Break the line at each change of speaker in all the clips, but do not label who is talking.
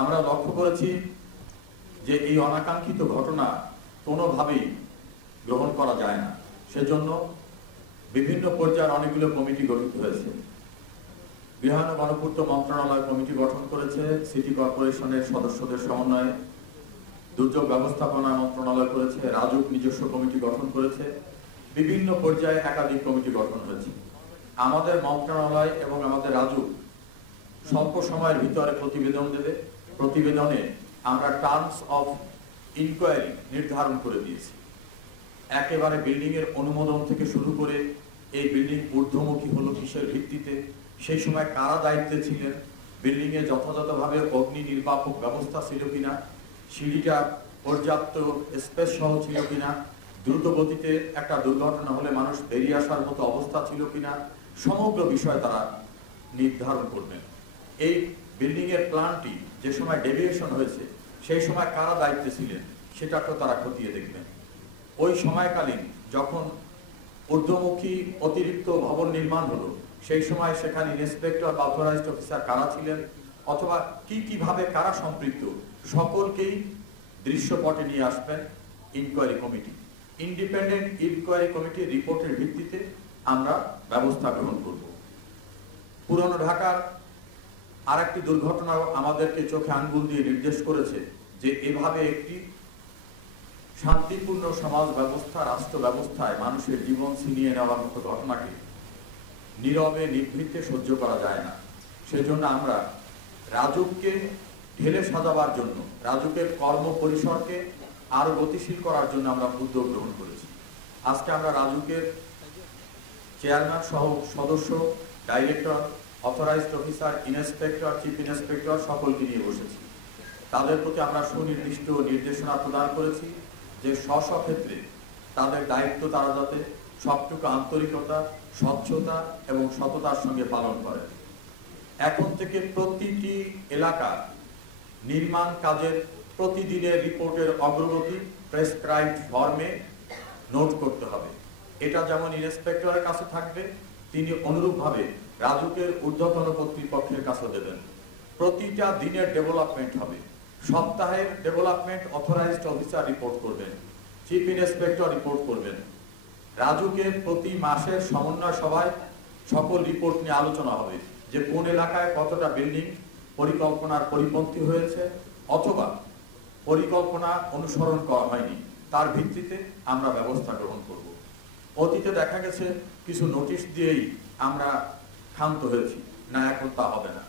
আমরা লক্ষ্য করেছি যে এই অনাকাঙ্ক্ষিত ঘটনা কোনোভাবেই গ্রহণ করা যায় না। সেজন্য বিভিন্ন পর্যায়ের অনেকগুলো কমিটি গঠিত হয়েছে। গৃহায়ণ গণপূর্ত মন্ত্রণালয় কমিটি গঠন করেছে, সিটি কর্পোরেশনের সদস্যদের সমন্বয়ে। দুর্যোগ ব্যবস্থাপনা মন্ত্রণালয় করেছে রাজুক নিজস্ব কমিটি গঠন করেছে। বিভিন্ন পর্যায়ে একাধিক কমিটি গঠন হয়েছে। আমাদের মন্ত্রণালয় এবং আমাদের রাজুক স্বল্প সময়ের ভিতরে প্রতিবেদন দেবে। প্রতিবেদনে আমরা টার্মস অফ ইনকোয়ারি নির্ধারণ করে দিয়েছি। একেবারে বিল্ডিং এর অনুমোদন থেকে শুরু করে এই বিল্ডিং ঊর্ধ্বমুখী হলো কিসের ভিত্তিতে, সেই সময় কারা দায়িত্বে ছিলেন বিল্ডিং এ যথাযথভাবে অগ্নি নির্বাপক ব্যবস্থা ছিল কিনা, সিঁড়িটা পর্যাপ্ত স্পেস সহ ছিল কিনা, দ্রুত গতিতে একটা দুর্ঘটনা হলে মানুষ বেরিয়ে আসার মতো অবস্থা ছিল কিনা, সমগ্র বিষয় তারা নির্ধারণ করবেন। এই বিল্ডিং এর প্ল্যানটি যে সময় ডেভিয়েশন হয়েছে, সেই সময় কারা দায়িত্বে ছিলেন, সেটাকেও তারা খতিয়ে দেখবেন। ওই সময়কালীন যখন ঊর্ধ্বমুখী অতিরিক্ত ভবন নির্মাণ হলো, সেই সময় সেখানে ইন্সপেক্টর বা অথরাইজড অফিসার কারা ছিলেন, অথবা কি কীভাবে কারা সম্পৃক্ত, সকলকেই দৃশ্যপটে নিয়ে আসবেন ইনকোয়ারি কমিটি ইন্ডিপেন্ডেন্ট ইনকোয়ারি কমিটির রিপোর্টের ভিত্তিতে আমরা ব্যবস্থা গ্রহণ করব। পুরনো ঢাকার আর একটি দুর্ঘটনা আমাদেরকে চোখে আঙ্গুল দিয়ে নির্দেশ করেছে যে এভাবে একটি শান্তিপূর্ণ সমাজ ব্যবস্থা, রাষ্ট্র ব্যবস্থায় মানুষের জীবন ছিনিয়ে নেওয়ার মতো ঘটনাকে নীরবে, নিভৃতে সহ্য করা যায় না। সেজন্য আমরা রাজুককে ঢেলে সাজাবার জন্য, রাজুকের কর্ম পরিসরকে আরও গতিশীল করার জন্য আমরা উদ্যোগ গ্রহণ করেছি। আজকে আমরা রাজুকের চেয়ারম্যান সহ সদস্য, director authorized officer, inspector, chief inspector সকলকে নিয়ে বসেছি। তাদের প্রতি আমরা সুনির্দিষ্ট নির্দেশনা প্রদান করেছি যে স্ব ক্ষেত্রে তাদের দায়িত্ব তারা যাতে সবটুকু আন্তরিকতা, স্বচ্ছতা এবং সততার সঙ্গে পালন করে। এখন থেকে প্রতিটি এলাকা নির্মাণ কাজের প্রতিদিনের রিপোর্টের অগ্রগতি প্রেসক্রাইব ফর্মে নোট করতে হবে। এটা যেমন ইন্সপেক্টরের কাছে থাকবে, তিনি অনুরূপভাবে রাজুকের ঊর্ধ্বতন কর্তৃপক্ষের কাছে দেবেন। প্রতিটা দিনের ডেভেলপমেন্ট হবে। সপ্তাহের ডেভেলপমেন্ট অথরাইজড অফিসার রিপোর্ট করবেন, চিফ ইন্সপেক্টর রিপোর্ট করবেন। রাজুকের প্রতি মাসের সমন্বয় সভায় সকল রিপোর্ট নিয়ে আলোচনা হবে যে কোন এলাকায় কতটা বিল্ডিং পরিকল্পনার পরিপন্থী হয়েছে অথবা পরিকল্পনা অনুসরণ করা হয়নি। তার ভিত্তিতে আমরা ব্যবস্থা গ্রহণ করব। অতীতে দেখা গেছে, কিছু নোটিশ দিয়েই আমরা ক্ষান্ত হয়েছি। না, এখন তা হবে না।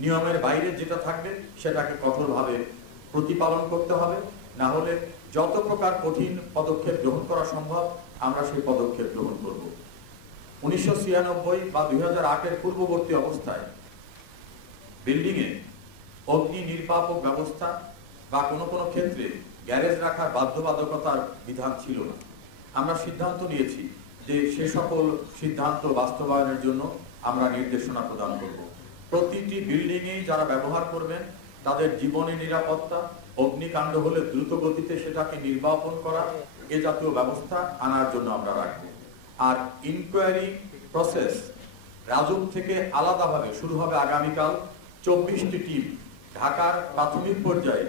নিয়মের বাইরে যেটা থাকবে, সেটাকে কঠোরভাবে প্রতিপালন করতে হবে। না হলে যত প্রকার কঠিন পদক্ষেপ গ্রহণ করা সম্ভব, আমরা সেই পদক্ষেপ গ্রহণ করব। উনিশশো ছিয়ানব্বই বা দুই হাজার আটের পূর্ববর্তী অবস্থায় বিল্ডিংয়ে অগ্নি নির্বাপক ব্যবস্থা বা কোনো কোনো ক্ষেত্রে গ্যারেজ রাখার বাধ্যবাধকতার বিধান ছিল না। আমরা সিদ্ধান্ত নিয়েছি যে সে সকল সিদ্ধান্ত বাস্তবায়নের জন্য আমরা নির্দেশনা প্রদান করব। প্রতিটি বিল্ডিং এ যারা ব্যবহার করবেন, তাদের জীবনে নিরাপত্তা, অগ্নিকাণ্ড হলে দ্রুত গতিতে সেটাকে নির্বাপন করা, এ জাতীয় ব্যবস্থা আনার জন্য আমরা রাখব। আর ইনকোয়ারি প্রসেস রাজুক থেকে আলাদাভাবে শুরু হবে আগামীকাল। চব্বিশটি টিম ঢাকার প্রাথমিক পর্যায়ে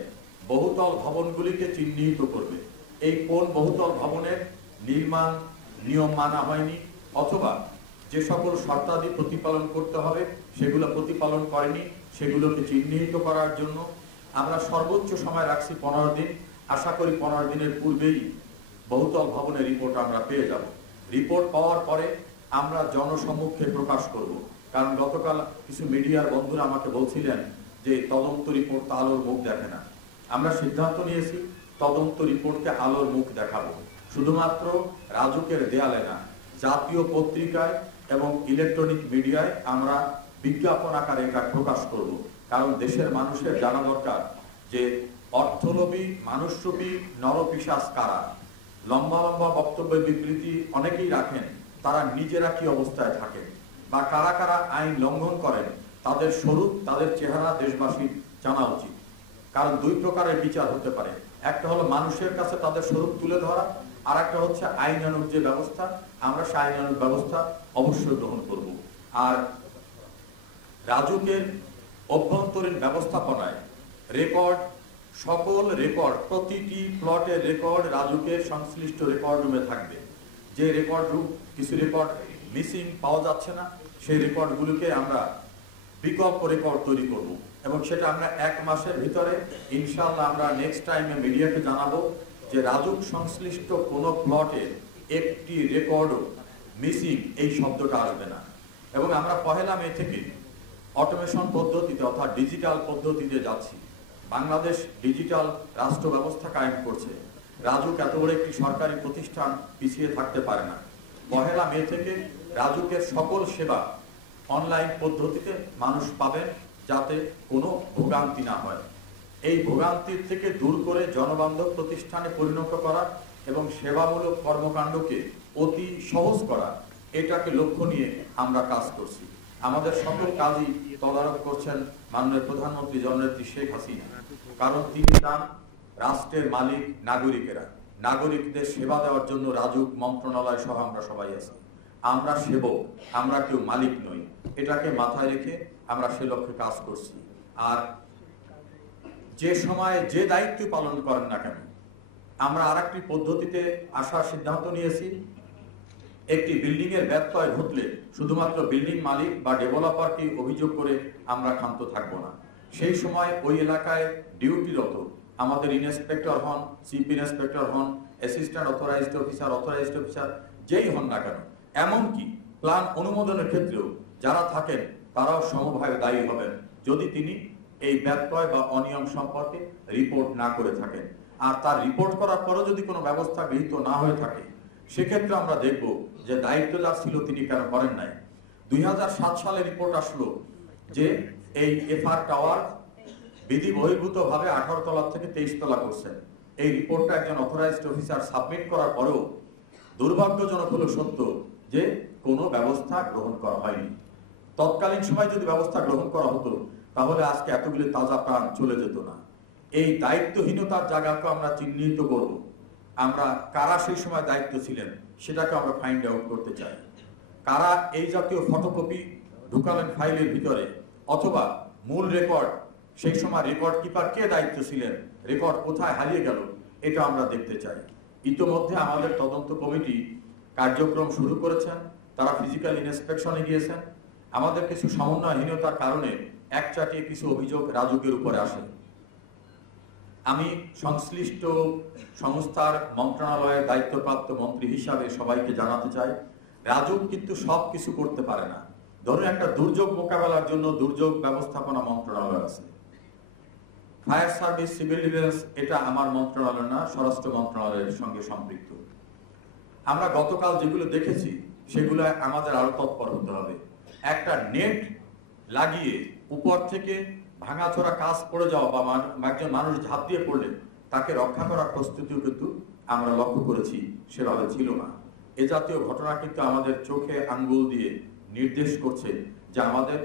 বহুতল ভবনগুলিকে চিহ্নিত করবে। এই কোন বহুতল ভবনের নির্মাণ নিয়ম মানা হয়নি, অথবা যে সকল শর্তাদি প্রতিপালন করতে হবে, সেগুলো প্রতিপালন করেনি, সেগুলোকে চিহ্নিত করার জন্য আমরা সর্বোচ্চ সময় রাখছি পনেরো দিন। আশা করি পনেরো দিনের পূর্বেই বহুতল ভবনের রিপোর্ট আমরা পেয়ে যাব। রিপোর্ট পাওয়ার পরে আমরা জনসম্মুখে প্রকাশ করব। কারণ গতকাল কিছু মিডিয়ার বন্ধুরা আমাকে বলছিলেন যে তদন্ত রিপোর্ট তো আলোর মুখ দেখে না। আমরা সিদ্ধান্ত নিয়েছি, তদন্ত রিপোর্টকে আলোর মুখ দেখাবো। শুধুমাত্র রাজুকের দেয়ালে না, জাতীয় পত্রিকায় এবং ইলেকট্রনিক মিডিয়ায় আমরা বিজ্ঞাপন আকারে এটা প্রকাশ করব। কারণ দেশের মানুষের জানা দরকার যে অর্থলোভী মানুষরূপী নরপিসাস কারা? লম্বা লম্বা বক্তব্য বিবৃতি অনেকেই রাখেন, তারা নিজেরা কি অবস্থায় থাকেন? বা কারা কারা আইন লঙ্ঘন করেন, তাদের স্বরূপ, তাদের চেহারা দেশবাসীর জানা উচিত। কারণ দুই প্রকারের বিচার হতে পারে। একটা হলো মানুষের কাছে তাদের স্বরূপ তুলে ধরা আর একটা হচ্ছে আইনানুক যে ব্যবস্থা, আমরা সে আইনানুক ব্যবস্থা অবশ্যই গ্রহণ করব। আর রাজুকের অভ্যন্তরীণ ব্যবস্থাপনায় রেকর্ড, সকল রেকর্ড, প্রতিটি প্লটের রেকর্ড রাজুকের সংশ্লিষ্ট রেকর্ড রুমে থাকবে। যে রেকর্ড রুম, কিছু রেকর্ড মিসিং পাওয়া যাচ্ছে না, সেই রেকর্ডগুলোকে আমরা বিকল্প রেকর্ড তৈরি করব। এবং সেটা আমরা এক মাসের ভিতরে ইনশাল্লাহ আমরা নেক্সট টাইমে মিডিয়াকে জানাব যে রাজুক সংশ্লিষ্ট কোনো প্লটে একটি রেকর্ডও মিসিং এই শব্দটা আসবে না। এবং আমরা পহেলা মে থেকে অটোমেশন পদ্ধতিতে অর্থাৎ ডিজিটাল পদ্ধতিতে যাচ্ছি। বাংলাদেশ ডিজিটাল রাষ্ট্র ব্যবস্থা কায়েম করছে। রাজুক এত বড় একটি সরকারি প্রতিষ্ঠান পিছিয়ে থাকতে পারে না। পহেলা মে থেকে রাজুকের সকল সেবা অনলাইন পদ্ধতিতে মানুষ পাবেন যাতে কোনো ভোগান্তি না হয়। এই ভোগান্তির থেকে দূর করে জনবান্ধব প্রতিষ্ঠানে পরিণত করা এবং সেবামূলক কর্মকাণ্ডকে অতি সহজ করা, এটাকে লক্ষ্য নিয়ে আমরা কাজ করছি। আমাদের সকল কাজই তদারক করছেন মাননীয় প্রধানমন্ত্রী জননেত্রী শেখ হাসিনা। কারণ তিনি চান রাষ্ট্রের মালিক, নাগরিকেরা। নাগরিকদের সেবা দেওয়ার জন্য রাজুক মন্ত্রণালয় সহ আমরা সবাই আছি। আমরা সেবক, আমরা কেউ মালিক নই। এটাকে মাথায় রেখে আমরা সে লক্ষ্যে কাজ করছি। আর যে সময় যে দায়িত্ব পালন করেন না কেন, আমরা আর একটি পদ্ধতিতে আসার সিদ্ধান্ত নিয়েছি। একটি বিল্ডিং এর ব্যত্যয় ঘটলে শুধুমাত্র বিল্ডিং মালিক বা ডেভেলপারকে অভিযোগ করে আমরা ক্ষান্ত থাকব না। সেই সময় ওই এলাকায় ডিউটিরত আমাদের ইন্সপেক্টর হন, চিফ ইন্সপেক্টর হন, assistant authorized officer authorized officer, যেই হন না কেন। এমনকি প্ল্যান অনুমোদনের ক্ষেত্রেও যারা থাকেন, তারাও সমভাবে দায়ী হবেন। যদি তিনি এই ব্যত্যয় বা অনিয়ম সম্পর্কে রিপোর্ট না করে থাকেন। আর তার রিপোর্ট করার পরও যদি কোনো ব্যবস্থা গৃহীত না হয়ে থাকে, সেক্ষেত্রে আমরা দেখব যে দায়িত্ব যার ছিল তিনি কেন করেন নাই। দুই হাজার সাত সালে রিপোর্ট আসলো যে এই এফআর টাওয়ার বিধি বহির্ভূত ভাবে আঠারো তলা থেকে তেইশ তলা করছেন এই রিপোর্টটা একজন অথরাইজড অফিসার সাবমিট করার পরেও দুর্ভাগ্যজনক হলো সত্য যে কোনো ব্যবস্থা গ্রহণ করা হয়নি। তৎকালীন সময় যদি ব্যবস্থা গ্রহণ করা হতো তাহলে আজকে এতগুলি তাজা প্রাণ চলে যেত না। এই দায়িত্বহীনতার জায়গাকে আমরা চিহ্নিত করব। আমরা কারা সেই সময় দায়িত্ব ছিলেন, সেটাকে আমরা ফাইন্ড আউট করতে চাই। কারা এই জাতীয় ফটোকপি ঢুকালেন ফাইলের ভিতরে, অথবা মূল রেকর্ড সেই সময় রেকর্ড কিপার কে দায়িত্ব ছিলেন রেকর্ড কোথায় হারিয়ে গেল, এটা আমরা দেখতে চাই। ইতোমধ্যে আমাদের তদন্ত কমিটি কার্যক্রম শুরু করেছেন, তারা ফিজিক্যাল ইন্সপেকশনে গিয়েছেন। আমাদের কিছু সমন্বয়হীনতার কারণে এক চাটিয়ে কিছু অভিযোগ রাজুকের উপরে আসে। আমি সংশ্লিষ্ট সংস্থার মন্ত্রণালয়ের দায়িত্বপ্রাপ্ত মন্ত্রী হিসাবে সবাইকে জানাতে চাই, রাজুক কিন্তু সব কিছু করতে পারে না। ধরুন একটা দুর্যোগ মোকাবেলার জন্য দুর্যোগ ব্যবস্থাপনা মন্ত্রণালয় আছে। ফায়ার সার্ভিস, সিভিল ডিফেন্স, এটা আমার মন্ত্রণালয় না, স্বরাষ্ট্র মন্ত্রণালয়ের সঙ্গে সম্পৃক্ত। আমরা গতকাল যেগুলো দেখেছি, সেগুলো আমাদের আরও তৎপর হতে হবে। একটা নেট লাগিয়ে উপর থেকে ভাঙাচোরা কাজ পড়ে যাওয়া বা একজন মানুষ ঝাঁপ দিয়ে পড়লে তাকে রক্ষা করার প্রস্তুতিও কিন্তু আমরা লক্ষ্য করেছি, সেভাবে ছিল না। এ জাতীয় ঘটনা কিন্তু আমাদের চোখে আঙ্গুল দিয়ে নির্দেশ করছে যে আমাদের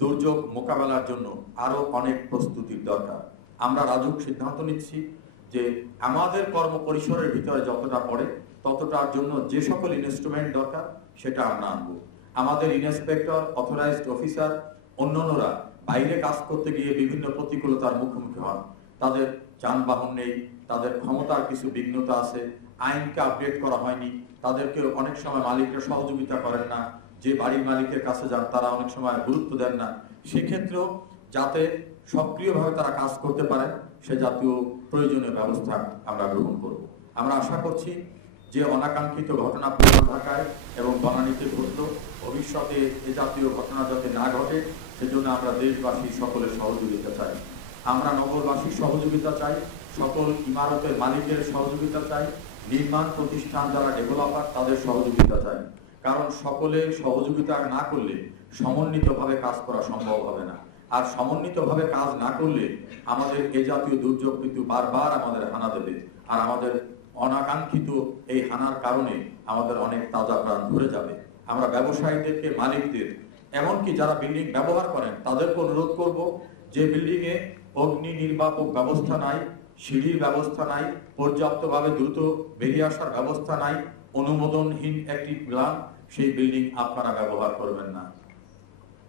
দুর্যোগ মোকাবেলার জন্য আরও অনেক প্রস্তুতির দরকার। আমরা রাজুক সিদ্ধান্ত নিচ্ছি যে আমাদের কর্ম পরিসরের ভিতরে যতটা পড়ে, ততটার জন্য যে সকল ইনস্ট্রুমেন্ট দরকার, সেটা আমরা আনব। আমাদের ইন্সপেক্টর অথরাইজড অফিসার অন্যান্যরা বাইরে কাজ করতে গিয়ে বিভিন্ন প্রতিকূলতার মুখোমুখি হন। তাদের যানবাহন নেই, তাদের ক্ষমতার কিছু বিঘ্নতা আছে, আইনকে আপডেট করা হয়নি, তাদেরকে অনেক সময় মালিকরা সহযোগিতা করেন না, যে বাড়ির মালিকের কাছে যান তারা অনেক সময় গুরুত্ব দেন না। সেক্ষেত্রেও যাতে সক্রিয়ভাবে তারা কাজ করতে পারেন, সে জাতীয় প্রয়োজনীয় ব্যবস্থা আমরা গ্রহণ করব। আমরা আশা করছি যে অনাকাঙ্ক্ষিত ঘটনা পূর্ণ ঢাকায় এবং বনানীতে ঘটল, ভবিষ্যতে এ জাতীয় ঘটনা যাতে না ঘটে সেজন্য আমরা দেশবাসী সকলের সহযোগিতা চাই। আমরা নগরবাসীর সহযোগিতা চাই, সকল ইমারতের মালিকের সহযোগিতা চাই, নির্মাণ প্রতিষ্ঠান যারা ডেভেলপার তাদের সহযোগিতা চাই। কারণ সকলে সহযোগিতা না করলে সমন্বিতভাবে কাজ করা সম্ভব হবে না। আর সমন্বিতভাবে কাজ না করলে আমাদের এ জাতীয় দুর্যোগ কিন্তু বারবার আমাদের হানা দেবে। আর আমাদের অনাকাঙ্ক্ষিত এই হানার কারণে আমাদের অনেক তাজা প্রাণ ধরে যাবে। আমরা ব্যবসায়ীদেরকে, মালিকদের এমনকি যারা বিল্ডিং ব্যবহার করেন, তাদেরকে অনুরোধ করব, যে বিল্ডিং এ অগ্নি নির্বাপক ব্যবস্থা নাই, সিঁড়ির ব্যবস্থা নাই, পর্যাপ্তভাবে দ্রুত বেরিয়ে আসার ব্যবস্থা নাই, অনুমোদনহীন একটি প্ল্যান সেই বিল্ডিং আপনারা ব্যবহার করবেন না।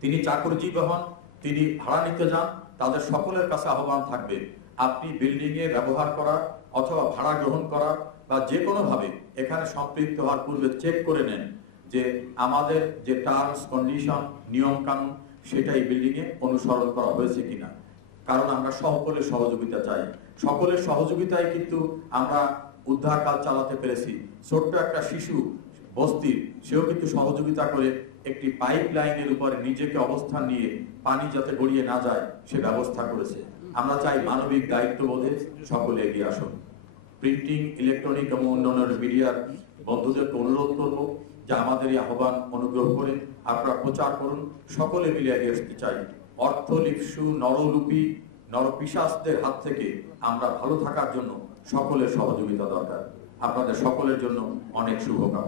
তিনি চাকরিজীবী হন, তিনি ভাড়া নিতে যান, তাদের সকলের কাছে আহ্বান থাকবে, আপনি বিল্ডিং এ ব্যবহার করা অথবা ভাড়া গ্রহণ করা বা যে কোনো ভাবে এখানে সম্পৃক্ত হওয়ার পূর্বে চেক করে নেন। যে আমাদের যে টার্মস কন্ডিশন নিয়ম, কানুন সেটা এই বিল্ডিং এ অনুসরণ করা হয়েছে কিনা। কারণ আমরা সকলের সহযোগিতা চাই। সকলের সহযোগিতায় কিন্তু আমরা উদ্ধার কাজ চালাতে পেরেছি। ছোট্ট একটা শিশু বস্তির সেও কিন্তু সহযোগিতা করে একটি পাইপ লাইনের উপরে নিজেকে অবস্থান নিয়ে পানি যাতে গড়িয়ে না যায়, সে ব্যবস্থা করেছে। আমরা চাই মানবিক দায়িত্ববোধে সকলে এগিয়ে আসুন। প্রিন্টিং ইলেকট্রনিক এবং অন্যান্য মিডিয়ার বন্ধুদেরকে অনুরোধ করব যে আমাদের এই আহ্বান অনুগ্রহ করে আপনারা প্রচার করুন। সকলে মিলে এগিয়ে আসতে চাই। অর্থ লিপসু নরলুপি নরপিশাসদের হাত থেকে আমরা ভালো থাকার জন্য সকলের সহযোগিতা দরকার। আপনাদের সকলের জন্য অনেক শুভকামনা।